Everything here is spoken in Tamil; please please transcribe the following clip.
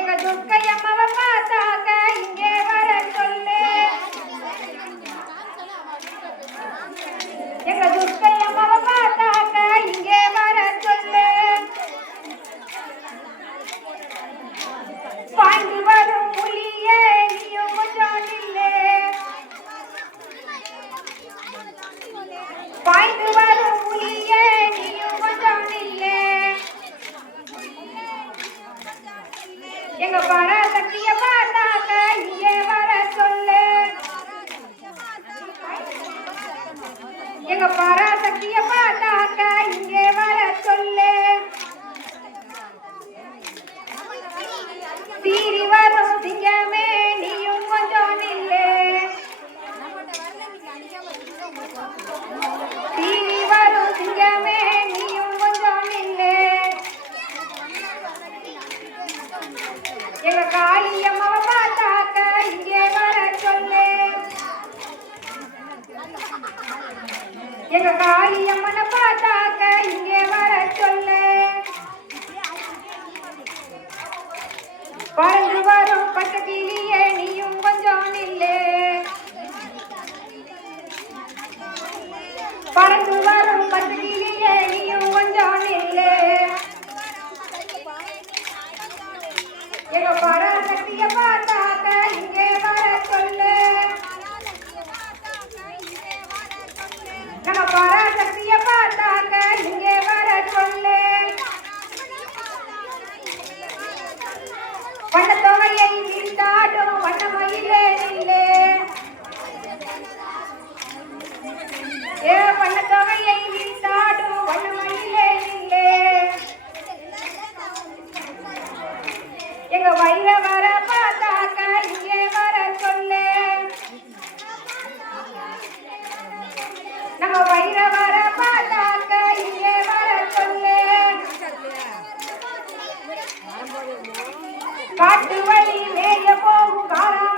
எங்க துர்க்கை அம்மாவை பார்த்தாக்க இங்கே வர சொல்லு. எங்க துர்க்கை அம்மாவை பார்த்தாக்க இங்கே வர சொல்லு. பாய்ந்து வரும் புலியே நீயும் கொஞ்சம் நில்லு. பாய்ந்து வரும் புலியே நீயும் கொஞ்சம் நில்லு. எங்க பராசக்திய பார்த்தாக்க இங்கே வர சொல்லு. எங்க பராசக்திய பார்த்தாக்க இங்கே வர சொல்லு. சீறி வரும் சிங்கமே நீயும் கொஞ்சம் நில்லு. சீறி வரும் சிங்கமே நீயும் கொஞ்சம் நில்லு. எங்க காளியம்மாவை பார்த்தாக்க இங்கே வர சொல்லு. எங்க காளியம்மனை பார்த்தாக்க இங்கே வர சொல்லு. பறந்து வரும் பச்சைக்கிளியே நீயும் கொஞ்சம் நில்லு. பறந்து வரும் பச்சைக்கிளியே நீயும் கொஞ்சம் நில்லு. எங்க பராசக்திய பார்த்தாக்க இங்கே வர சொல்லு. நம்ம பராசக்திய பார்த்தாக்க இங்கே வர சொல்லு. வண்ணத்தொகையை வீழ்த்தாடும் வண்ணமயிலே நில்லு. ஏ வண்ணத்தொகையை வீழ்த்தாடும் வண்ணமயிலே நில்லு. எங்க வயிற வர பார்த்தாக்க இங்கே வர சொல்லு. நம்ம வயிற வர பார்த்தாக்க இங்கே வர சொல்லு. காட்டு வழி மேய போகும் காரா